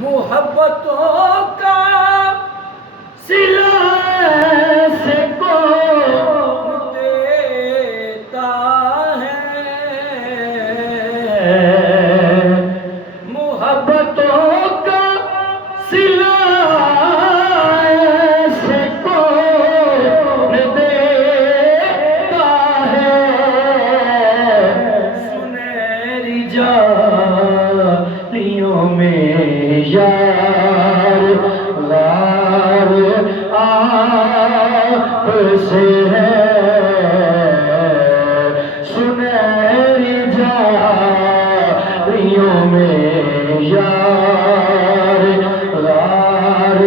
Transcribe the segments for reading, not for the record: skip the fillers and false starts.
محبتوں کا صلہ سے کون دیتا ہے، محبتوں کا صلہ سے کون دیتا ہے، سنہری جالیوں میں یار غار آپ سے ہے، سنہری جالیوں میں یار غار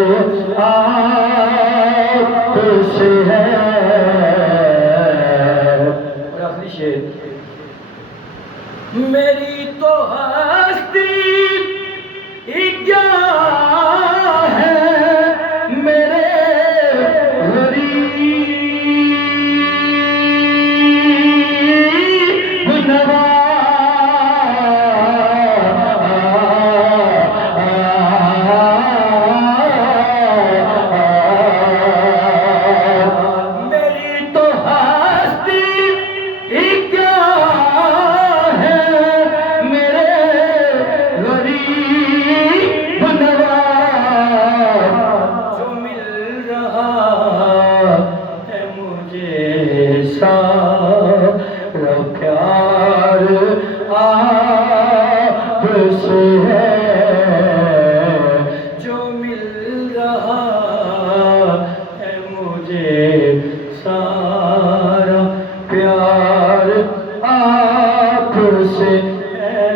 آپ سے ہے۔ اور آخری شعر، میری تو ہستی کیا ہے میرے غریب نواز، میری تو ہستی کیا ہے میرے غریب نواز، جو مل رہا ہے مجھے سارا پیار آپ سے ہے، جو مل رہا ہے مجھے سارا پیار آپ سے ہے۔